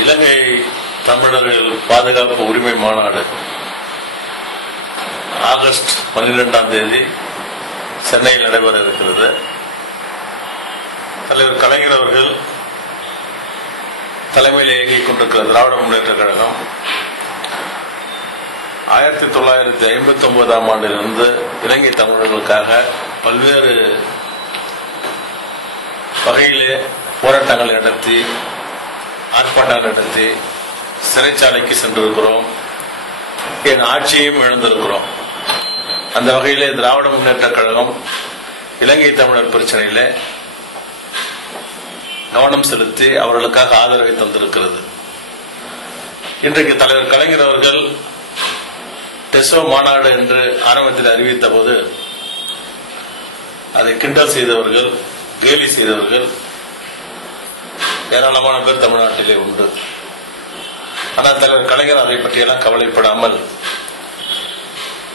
இலங்கை தமிழர்கள் பாதுகாப்பு உரிமை மாநாடு ஆகஸ்ட் பன்னிரெண்டாம் தேதி சென்னையில் நடைபெற இருக்கிறது. தலைவர் கலைஞர் அவர்கள் தலைமையில் இயங்கிக் கொண்டிருக்கிற திராவிட முன்னேற்ற கழகம் ஆயிரத்தி தொள்ளாயிரத்தி ஐம்பத்தி ஒன்பதாம் ஆண்டிலிருந்து இலங்கை தமிழர்களுக்காக பல்வேறு வகையிலே போராட்டங்களை நடத்தி ஆர்ப்பாட்டம் நடத்தி சிறைச்சாலைக்கு சென்றிருக்கிறோம். என் ஆட்சியையும் இழந்திருக்கிறோம். அந்த வகையிலே திராவிட முன்னேற்ற கழகம் இலங்கை தமிழர் பிரச்சனையில கவனம் செலுத்தி அவர்களுக்காக ஆதரவை தந்திருக்கிறது. இன்றைக்கு தலைவர் கலைஞர் அவர்கள் டெசோ மாநாடு என்று ஆரம்பத்தில் அறிவித்த போது அதை கிண்டல் செய்தவர்கள் கேலி செய்தவர்கள் ஏராளமான பேர் தமிழ்நாட்டிலே உண்டு. ஆனால் தலைவர் கலைஞர் அதை பற்றியெல்லாம் கவலைப்படாமல்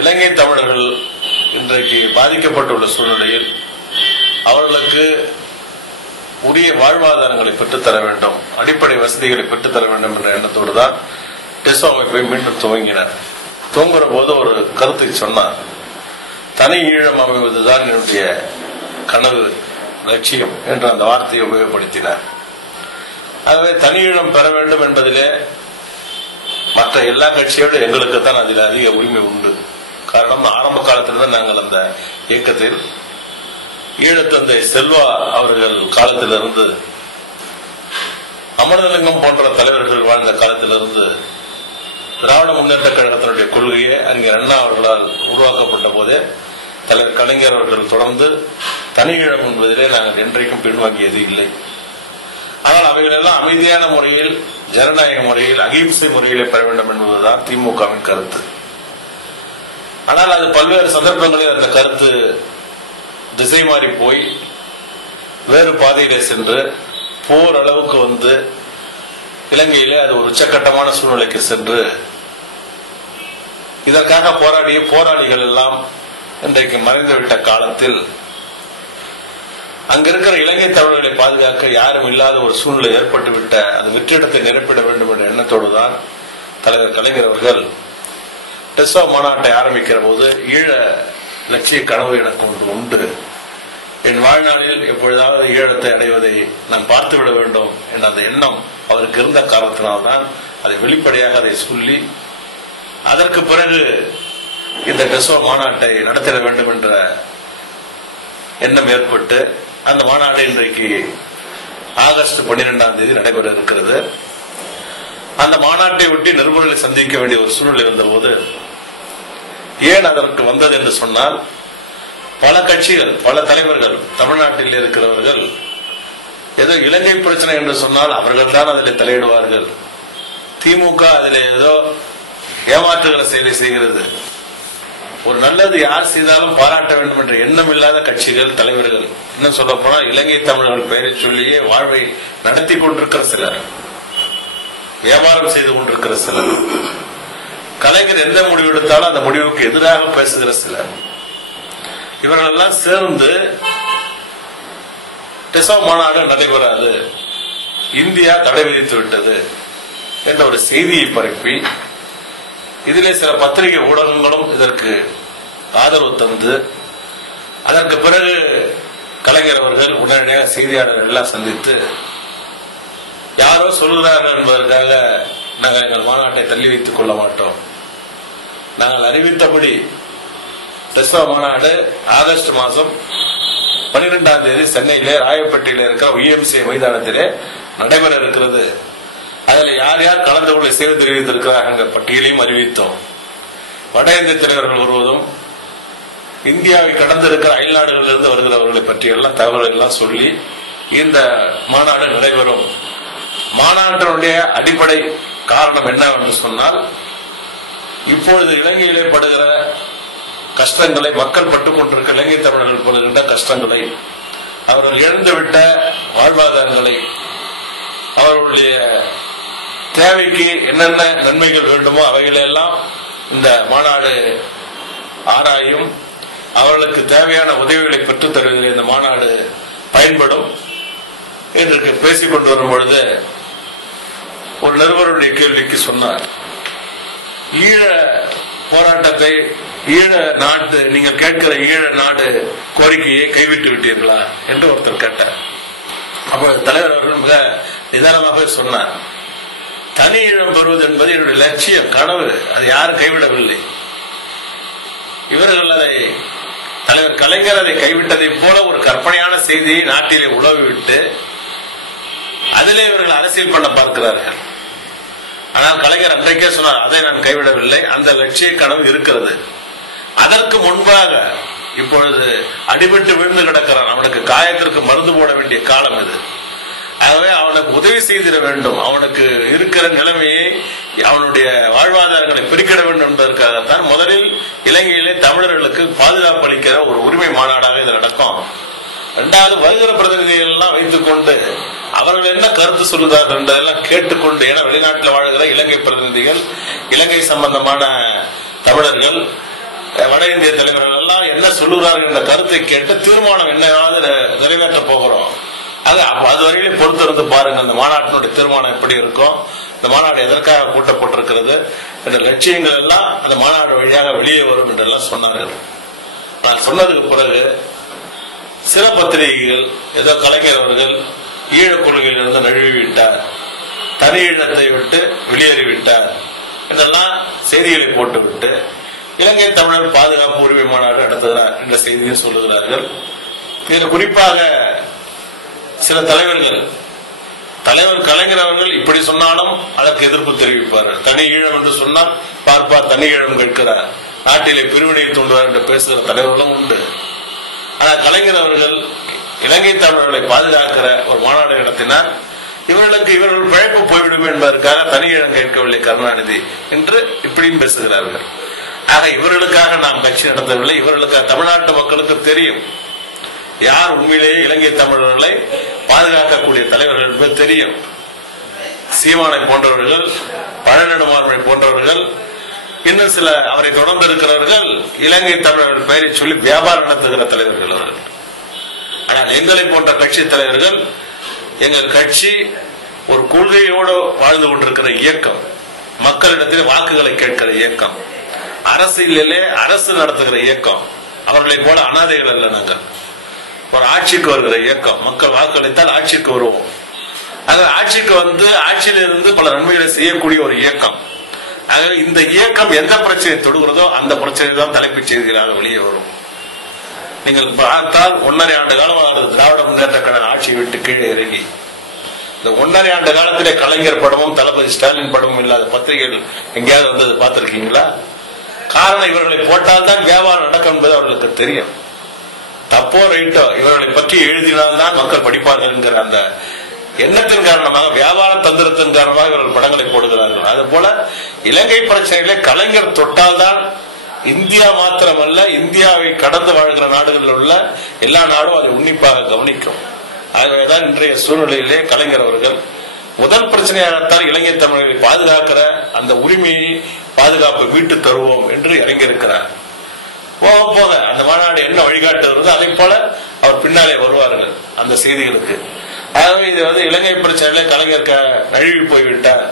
இலங்கை தமிழர்கள் இன்றைக்கு பாதிக்கப்பட்டுள்ள சூழ்நிலையில் அவர்களுக்கு உரிய வாழ்வாதாரங்களை பெற்றுத்தர வேண்டும் அடிப்படை வசதிகளை பெற்றுத்தர வேண்டும் என்ற எண்ணத்தோடு தான் டெஸ்டோ அமைப்பை மீண்டும் துவங்கினார். தூங்குற போது ஒரு கருத்தை சொன்னார். தனி ஈழம் அமைவதுதான் என்னுடைய கனவு லட்சியம் என்று அந்த வார்த்தையை உபயோகப்படுத்தினார். ஆகவே தனி ஈழம் பெற வேண்டும் என்பதிலே மற்ற எல்லா கட்சியோடு எங்களுக்கு தான் அதில் அதிக உரிமை உண்டு. காரணம் ஆரம்ப காலத்திலிருந்து நாங்கள் அந்த இயக்கத்தில் ஈழத்தந்தை செல்வா அவர்கள் காலத்திலிருந்து அமரலிங்கம் போன்ற தலைவர்கள் வாழ்ந்த காலத்திலிருந்து திராவிட முன்னேற்ற கழகத்தினுடைய கொள்கையே அங்கே அண்ணா அவர்களால் உருவாக்கப்பட்ட போதே தலைவர் கலைஞர் அவர்கள் தொடர்ந்து தனி ஈழம் என்பதிலே நாங்கள் என்றைக்கும் பின்வாங்கியது இல்லை. ஆனால் அவைகள் எல்லாம் அமைதியான முறையில் ஜனநாயக முறையில் அகிம்சை முறையிலே பெற வேண்டும் என்பதுதான் திமுகவின் கருத்து. ஆனால் அது பல்வேறு சந்தர்ப்பங்களில் அந்த கருத்து திசை மாறி போய் வேறு பாதையிலே சென்று போர் அளவுக்கு வந்து இலங்கையிலே அது ஒரு உச்சக்கட்டமான சூழ்நிலைக்கு சென்று இதற்காக போராடிய போராளிகள் எல்லாம் இன்றைக்கு மறைந்துவிட்ட காலத்தில் அங்கிருக்கிற இலங்கை தமிழர்களை பாதுகாக்க யாரும் இல்லாத ஒரு சூழ்நிலை ஏற்பட்டுவிட்ட அந்த வெற்றிடத்தை நிரப்பிட வேண்டும் என்ற எண்ணத்தோடு தான் தலைவர் கலைஞர் அவர்கள் டெஸ்வா மாநாட்டை ஆரம்பிக்கிற போது ஈழ லட்சிய கனவு எனக்கு ஒன்று உண்டு. என் வாழ்நாளில் எப்பொழுதாவது ஈழத்தை அடைவதை நான் பார்த்துவிட வேண்டும் என்ற அந்த எண்ணம் அவருக்கு இருந்த காரணத்தினால்தான் அதை வெளிப்படையாக அதை சொல்லி அதற்கு பிறகு இந்த டெஸ்வா மாநாட்டை நடத்திட வேண்டும் என்ற எண்ணம் ஏற்பட்டு அந்த மாநாடு இன்றைக்கு ஆகஸ்ட் பன்னிரெண்டாம் தேதி நடைபெற இருக்கிறது அந்த மாநாட்டை ஒட்டி நிருபர்களை சந்திக்க வேண்டிய ஒரு சூழ்நிலை இருந்தபோது ஏன் அதற்கு வந்தது என்று சொன்னால் பல கட்சிகள் பல தலைவர்கள் தமிழ்நாட்டில் இருக்கிறவர்கள் ஏதோ இலங்கை பிரச்சனை என்று சொன்னால் அவர்கள் தான் அதில் தலையிடுவார்கள். திமுக அதில் ஏதோ ஏமாற்றுகிற செயலை செய்கிறது. ஒரு நல்லது யார் செய்தாலும் பாராட்ட வேண்டும் என்ற எண்ணம் இல்லாத கட்சிகள் தலைவர்கள். இன்னும் சொல்ல போனா இலங்கை தமிழர்கள் பெயரை சொல்லியே வாழ்வை நடத்தி கொண்டிருக்கிற சிலர். வியாபாரம் செய்து கொண்டிருக்கிற சிலர். கலைஞர் எந்த முடிவு எடுத்தாலும் அந்த முடிவுக்கு எதிராக பேசுகிற சிலர். இவர்கள் எல்லாம் சேர்ந்து டெசோ மாநாடு நடைபெறாது. இந்தியா தடை விதித்து விட்டது என்ற ஒரு செய்தியை பரப்பி இதிலே சில பத்திரிகை ஊடகங்களும் இதற்கு ஆதரவு தந்து அதற்கு பிறகு கலைஞர் அவர்கள் உடனடியாக செய்தியாளர்கள் எல்லாம் சந்தித்து யாரோ சொல்கிறார்கள் என்பதற்காக நாங்கள் எங்கள் மாநாட்டை தள்ளி வைத்துக் கொள்ள மாட்டோம். நாங்கள் அறிவித்தபடி கிறிஸ்தவ மாநாடு ஆகஸ்ட் மாதம் பனிரெண்டாம் தேதி சென்னையிலே ராயப்பேட்டையில் இருக்கிற உஎம்சி மைதானத்திலே நடைபெற இருக்கிறது. அதில் யார் யார் கலந்து கொள்ள சேவை தெரிவித்திருக்கிறார்கள் பட்டியலையும் அறிவித்தோம். வட இந்திய தலைவர்கள் வருவதும் இந்தியாவை கடந்திருக்கிற அயல்நாடுகளிலிருந்து வருகிறவர்களை பற்றி எல்லாம் தகவல் எல்லாம் சொல்லி இந்த மாநாடு நடைபெறும். மாநாட்டினுடைய அடிப்படை காரணம் என்னவென்று சொன்னால் இப்பொழுது இலங்கையிலே படுகிற கஷ்டங்களை மக்கள் பட்டுக் கொண்டிருக்க இலங்கை தமிழர்கள் படுகின்ற கஷ்டங்களை அவர்கள் இழந்துவிட்ட வாழ்வாதாரங்களை அவர்களுடைய தேவைக்கு என்னென்ன நன்மைகள் வேண்டுமோ அவைகளெல்லாம் இந்த மாநாடு ஆராயும். அவர்களுக்கு தேவையான உதவிகளை பெற்றுத் தருவதில் இந்த மாநாடு பயன்படும். என்று பேசிக் கொண்டு வரும் பொழுது ஒரு நிருபருடைய கேள்விக்கு சொன்னார். ஈழ போராட்டத்தை ஈழ நாட்டு நீங்கள் கேட்கிற ஈழ நாடு கோரிக்கையை கைவிட்டு விட்டீர்களா? என்று ஒருத்தர் கேட்டார். அப்போ தலைவர் அவர்கள் மிக நிதானமாக சொன்னார். தனி ஈழம் பெறுவது என்பது என்னுடைய லட்சியம் கனவு. அது யாரும் கைவிடவில்லை. இவர்கள் அதை தலைவர் கலைஞர் அதை கைவிட்டதைப் போல ஒரு கற்பனையான செய்தியை நாட்டிலே உழவிவிட்டு அதிலே இவர்கள் அரசியல் பண்ண பார்க்கிறார்கள். ஆனால் கலைஞர் அன்றைக்கே சொன்னார் அதை நான் கைவிடவில்லை. அந்த லட்சிய கனவு இருக்கிறது. அதற்கு முன்பாக இப்பொழுது அடிபட்டு விழுந்து கிடக்கிறான். அவனுக்கு காயத்திற்கு மருந்து போட வேண்டிய காலம் இது. ஆகவே அவனுக்கு உதவி செய்திட வேண்டும். அவனுக்கு இருக்கிற நிலைமையை அவனுடைய வாழ்வாதாரங்களை பிரிக்கிட வேண்டும் என்பதற்காகத்தான் முதலில் இலங்கையிலே தமிழர்களுக்கு பாதுகாப்பு அளிக்கிற ஒரு உரிமை மாநாடாக இது நடக்கும். இரண்டாவது வருகிற பிரதிநிதிகள் எல்லாம் வைத்துக் கொண்டு அவர்கள் என்ன கருத்து சொல்லுகிறார்கள் என்றதெல்லாம் கேட்டுக்கொண்டு ஏன்னா வெளிநாட்டில் வாழ்கிற இலங்கை பிரதிநிதிகள் இலங்கை சம்பந்தமான தமிழர்கள் வட இந்திய தலைவர்கள் எல்லாம் என்ன சொல்லுகிறார்கள் என்ற கருத்தை கேட்டு தீர்மானம் என்னவாவது நிறைவேற்ற போகிறோம். அது அதுவரையிலும் பொறுத்திருந்து பாருங்க அந்த மாநாட்டினுடைய தீர்மானம் எப்படி இருக்கும் இந்த மாநாடு எதற்காக கூட்டப்பட்டிருக்கிறது என்ற லட்சியங்கள் எல்லாம் அந்த மாநாடு வழியாக வெளியே வரும் என்றெல்லாம் சொன்னார்கள். நான் சொன்னதுக்கு பிறகு சில பத்திரிகைகள் ஏதோ கலைஞர் அவர்கள் ஈழ கொள்கையிலிருந்து நழுவி விட்டார் தனி ஈழத்தை விட்டு வெளியேறிவிட்டார் என்றெல்லாம் செய்திகளை போட்டுவிட்டு இலங்கை தமிழர் பாதுகாப்பு உரிமை மாநாடு நடத்துகிறார் என்ற செய்தியை சொல்லுகிறார்கள். இதில் குறிப்பாக சில தலைவர்கள் தலைவர் கலைஞர் அவர்கள் இப்படி சொன்னாலும் அதற்கு எதிர்ப்பு தெரிவிப்பார்கள். தனி ஈழம் என்று சொன்னால் பார்ப்பார் தனி ஈழம் கேட்கிறார். நாட்டிலே பிரிவினையை தூண்டுவார் என்று பேசுகிற தலைவர்களும் உண்டு. ஆனால் கலைஞர் அவர்கள் இலங்கை தமிழர்களை பாதுகாக்கிற ஒரு மாநாடு நடத்தினார். இவர்களுக்கு இவர்கள் பிழைப்பு போய்விடும் என்பதற்காக தனி இடம் கேட்கவில்லை கருணாநிதி என்று இப்படியும் பேசுகிறார்கள். ஆக இவர்களுக்காக நாம் கட்சி நடத்தவில்லை. இவர்களுக்கு தமிழ்நாட்டு மக்களுக்கு தெரியும். யார் உண்மையிலேயே இலங்கை தமிழர்களை பாதுகாக்கக்கூடிய தலைவர்கள் என்பது தெரியும். சீமானை போன்றவர்கள் பழநெடுமார்மை போன்றவர்கள் இன்னும் சில அவரை தொடர்ந்து இருக்கிறவர்கள் இலங்கை தமிழர்கள் பெயரை சொல்லி வியாபாரம் நடத்துகிற தலைவர்கள் அவர்கள். ஆனால் எங்களை போன்ற கட்சி தலைவர்கள் எங்கள் கட்சி ஒரு கொள்கையோடு வாழ்ந்து கொண்டிருக்கிற இயக்கம் மக்களிடத்தில் வாக்குகளை கேட்கிற இயக்கம் அரசியலிலே அரசு நடத்துகிற இயக்கம் அவர்களை போல அனாதைகள் அல்ல நாங்கள். ஒரு ஆட்சிக்கு வருகிற இயக்கம். மக்கள் வாக்களித்தால் ஆட்சிக்கு வருவோம். ஆக ஆட்சிக்கு வந்து ஆட்சியிலிருந்து பல நன்மைகளை செய்யக்கூடிய ஒரு இயக்கம். ஆக இந்த இயக்கம் எந்த பிரச்சனையை தொடுகிறதோ அந்த பிரச்சனை தான் தலைப்புச் செய்திகளாக வெளியே வரும். நீங்கள் பார்த்தால் ஒன்னரை ஆண்டு காலமாக திராவிட முன்னேற்ற கழக ஆட்சியை விட்டு கீழே இறங்கி. இந்த ஒன்றரை ஆண்டு காலத்திலே கலைஞர் படமும் தளபதி ஸ்டாலின் படமும் இல்லாத பத்திரிகைகள் எங்கேயாவது வந்தது பார்த்திருக்கீங்களா? காரணம் இவர்களை போட்டால் தான் வியாபாரம் நடக்கும் என்பது அவர்களுக்கு தெரியும். தப்போ ரைட்டோ இவர்களை பற்றி எழுதினால்தான் மக்கள் படிப்பார்கள் என்கிற அந்த எண்ணத்தின் காரணமாக வியாபார தந்திரத்தின் காரணமாக இவர்கள் படங்களை போடுகிறார்கள். அது போல இலங்கை பிரச்சனைகளை கலைஞர் தொட்டால்தான் இந்தியா மாத்திரமல்ல இந்தியாவை கடந்து வாழ்கிற நாடுகளில் உள்ள எல்லா நாடும் அதை உன்னிப்பாக கவனிக்கும். ஆகவேதான் இன்றைய சூழ்நிலையிலே கலைஞர் அவர்கள் முதல் பிரச்சனையாகத்தான் இலங்கை தமிழரை பாதுகாக்கிற அந்த உரிமையை பாதுகாப்பை மீட்டு தருவோம் என்று இறங்கியிருக்கிறார். போக போக அந்த மாநாடு என்ன வழிகாட்டு வருதோ அதை போல அவர் பின்னாலே வருவார்கள் அந்த செய்திகளுக்கு. ஆகவே இது வந்து இலங்கை பிரச்சனையில கலைஞர் நழுவி போய்விட்டார்.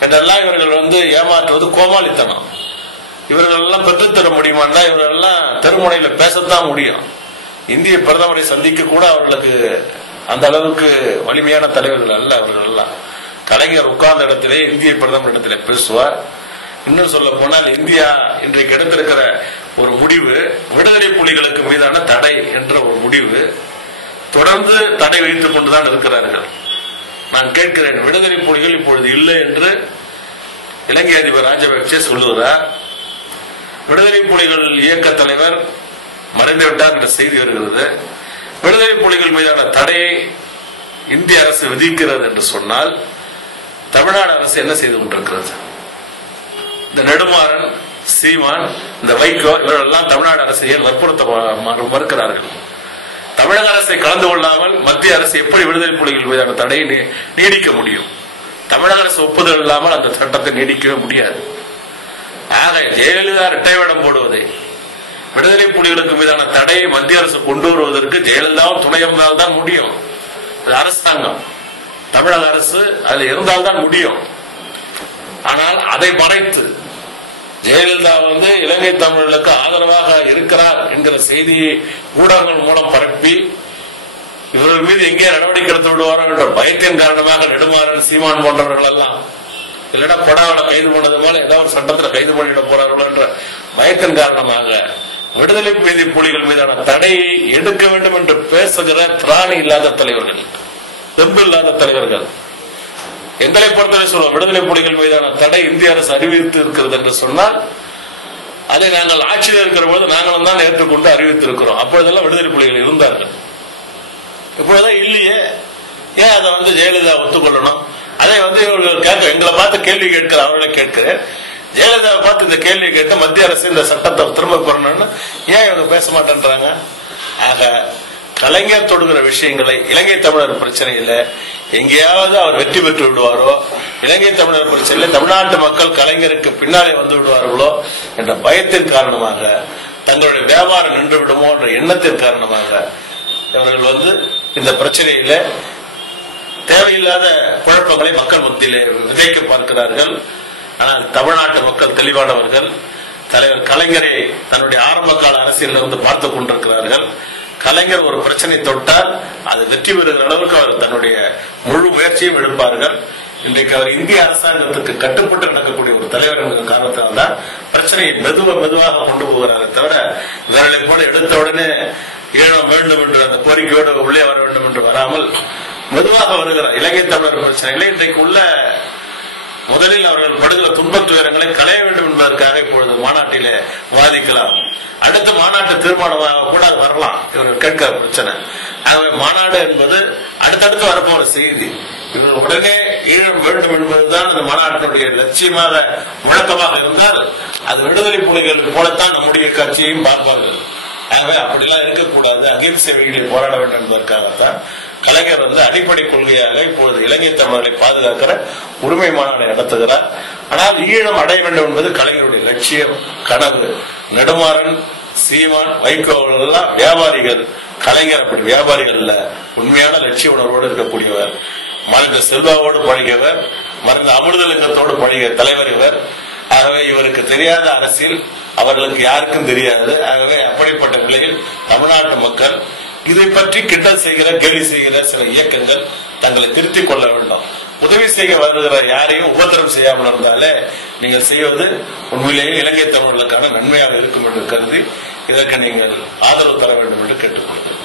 என்றெல்லாம் இவர்கள் வந்து ஏமாற்றுவது கோமாளித்தனம். இவர்கள் எல்லாம் பெற்றுத்தர முடியுமான்னா இவர்கள் எல்லாம் தெருமுனையில பேசத்தான் முடியும். இந்திய பிரதமரை சந்திக்க கூட அவர்களுக்கு அந்த அளவுக்கு வலிமையான தலைவர்கள் அல்ல அவர்கள் எல்லாம் கலைஞர் உட்கார்ந்த இடத்திலே இந்திய பிரதமர் இடத்திலே பேசுவார். இன்னும் சொல்ல போனால் இந்தியா இன்றைக்கு எடுத்திருக்கிற ஒரு முடிவு விடுதலை புலிகளுக்கு மீதான தடை என்ற ஒரு முடிவு தொடர்ந்து தடை வைத்துக் கொண்டுதான் இருக்கிறார்கள். நான் கேட்கிறேன் விடுதலை புலிகள் இப்பொழுது இல்லை என்று இலங்கை அதிபர் ராஜபக்சே சொல்லுகிறார் விடுதலை புலிகள் இயக்க தலைவர் மறைந்துவிட்டார் என்ற செய்தி வருகிறது. விடுதலை புலிகள் மீதான தடையை இந்திய அரசு விதிக்கிறது என்று சொன்னால் தமிழ்நாடு அரசு என்ன செய்து கொண்டிருக்கிறது? இந்த நெடுமாறன் சீமான் இந்த வைகோ இவர்கள் எல்லாம் தமிழ்நாடு அரசியல் வற்புறுத்த மறுக்கிறார்கள். தமிழக அரசை கலந்து கொள்ளாமல் மத்திய அரசு எப்படி விடுதலை புலிகள் மீதான தடையை நீ- நீடிக்க முடியும்? தமிழக அரசு ஒப்புதல் இல்லாமல் அந்த சட்டத்தை நீடிக்கவே முடியாது. ஆக ஜெயலலிதா இரட்டைவேடம் போடுவதை விடுதலை புலிகளுக்கு மீதான தடையை மத்திய அரசு கொண்டு வருவதற்கு ஜெயலலிதாவும் துணை இருந்தால்தான் முடியும். அது அரசாங்கம். தமிழக அரசு அதுல இருந்தால்தான் முடியும். ஆனால் அதை மறைத்து ஜெயலலிதா வந்து இலங்கை தமிழர்களுக்கு ஆதரவாக இருக்கிறார் என்கிற செய்தியை ஊடகங்கள் மூலம் பரப்பி இவர்கள் மீது எங்கே நடவடிக்கை எடுத்து விடுவாரோ என்ற பயத்தின் காரணமாக நெடுமாறன் சீமான் போன்றவர்கள் எல்லாம் இல்லைன்னா கொடாவில் கைது பண்ணது போல ஏதாவது ஒரு சட்டத்துல கைது பண்ணிட போறார்களோ என்ற பயத்தின் காரணமாக விடுதலை மீதி புலிகள் மீதான தடையை எடுக்க வேண்டும் என்று பேசுகிற திராணி இல்லாத தலைவர்கள் தெம்பு இல்லாத தலைவர்கள். எங்களை பொறுத்தவரை சொல்லுவோம் விடுதலை புலிகள் மீதான தடை இந்திய அரசு அறிவித்து இருக்கிறது என்று சொன்னால் அதை நாங்கள் ஆட்சியில் இருக்கிற பொழுது நாங்களும் தான் ஏற்றுக்கொண்டு அறிவித்திருக்கிறோம். அப்பொழுதெல்லாம் விடுதலை புலிகள் இருந்தார்கள். இப்பொழுதுதான் இல்லையே. ஏன் அதை வந்து ஜெயலலிதா ஒத்துக்கொள்ளணும்? அதை வந்து இவர்கள் கேட்க எங்களை பார்த்து கேள்வி கேட்கிற அவர்களை கேட்கிறேன். ஜெயலலிதாவை பார்த்து இந்த கேள்வி கேட்டு மத்திய அரசு இந்த சட்டத்தை திரும்ப பெறணும்னு ஏன் இவங்க பேச மாட்டேன்றாங்க? ஆக கலைஞர் தொடுகிற விஷயங்களை இலங்கை தமிழர் பிரச்சனையில எங்கேயாவது அவர் வெற்றி பெற்று விடுவாரோ இலங்கை தமிழர் பிரச்சனையில தமிழ்நாட்டு மக்கள் கலைஞருக்கு பின்னாலே வந்து விடுவார்களோ என்ற பயத்தின் காரணமாக தங்களுடைய வியாபாரம் நின்று விடுமோ என்ற எண்ணத்தின் காரணமாக இவர்கள் வந்து இந்த பிரச்சனையில தேவையில்லாத குழப்பங்களை மக்கள் மத்தியிலே விதைக்க பார்க்கிறார்கள். ஆனால் தமிழ்நாட்டு மக்கள் தெளிவானவர்கள் தலைவர் கலைஞரை தன்னுடைய ஆரம்ப கால அரசியலிருந்து பார்த்து கொண்டிருக்கிறார்கள். கலைஞர் ஒரு பிரச்சனை தொட்டால் அது வெற்றி பெறுகிற அளவுக்கு அவர் தன்னுடைய முழு முயற்சியும் எடுப்பார்கள். இன்றைக்கு அவர் இந்திய அரசாங்கத்துக்கு கட்டுப்பட்டு நடக்கக்கூடிய ஒரு தலைவர் என்கிற காரணத்தால் தான் பிரச்சனையை மெதுவா மெதுவாக கொண்டு போகிறாரே தவிர இவர்களை போல எடுத்த உடனே ஈழம் வேண்டும் என்று அந்த கோரிக்கையோடு உள்ளே வர வேண்டும் என்று வராமல் மெதுவாக வருகிறார். இலங்கை தமிழர் பிரச்சனைகளை இன்றைக்கு உள்ள முதலில் அவர்கள் படுகிற துன்பத் துயரங்களை களைய வேண்டும் என்பதற்காக இப்பொழுது மாநாட்டிலே வாதிக்கலாம். அடுத்த மாநாட்டு தீர்மானமாக கூட அது வரலாம். இவர்கள் கேட்க பிரச்சனை. ஆகவே மாநாடு என்பது அடுத்தடுத்து வரப்போற செய்தி. இவர்கள் உடனே ஈழம் வேண்டும் என்பதுதான் அந்த மாநாட்டினுடைய லட்சியமாக முழக்கமாக இருந்தால் அது விடுதலை புலிகள் போலத்தான் நம்முடைய கட்சியையும் பார்ப்பார்கள். ஆகவே அப்படிலாம் இருக்கக்கூடாது. அகிம்சை வழிகளை போராட வேண்டும் என்பதற்காகத்தான் கலைஞர் வந்து அடிப்படை கொள்கையாக இப்பொழுது இலங்கை தமிழர்களை பாதுகாக்கிற உரிமை மாநாடு நடத்துகிறார். ஆனால் ஈழம் அடைய வேண்டும் என்பது கலைஞருடைய லட்சியம் கனவு. நெடுமாறன் சீமான் வைகோ எல்லாம் வியாபாரிகள். கலைஞர் அப்படி வியாபாரிகள் அல்ல உண்மையான லட்சிய உணர்வோடு இருக்கக்கூடியவர். மறைந்த செல்வாவோடு பழகியவர். மறைந்த அமிர்தலிங்கத்தோடு பழகிய தலைவர் இவர். ஆகவே இவருக்கு தெரியாத அரசியல் அவர்களுக்கு யாருக்கும் தெரியாது. ஆகவே அப்படிப்பட்ட நிலையில் தமிழ்நாட்டு மக்கள் இதை பற்றி கிண்டல் செய்கிற கேலி செய்கிற சில இயக்கங்கள் தங்களை திருத்திக் கொள்ள வேண்டும். உதவி செய்ய வருகிற யாரையும் உபத்திரம் செய்யாமல் இருந்தாலே நீங்கள் செய்வது உண்மையிலேயே இலங்கை தமிழர்களுக்கான நன்மையாக இருக்கும் என்று கருதி இதற்கு நீங்கள் ஆதரவு தர வேண்டும் என்று கேட்டுக்கொள்கிறேன்.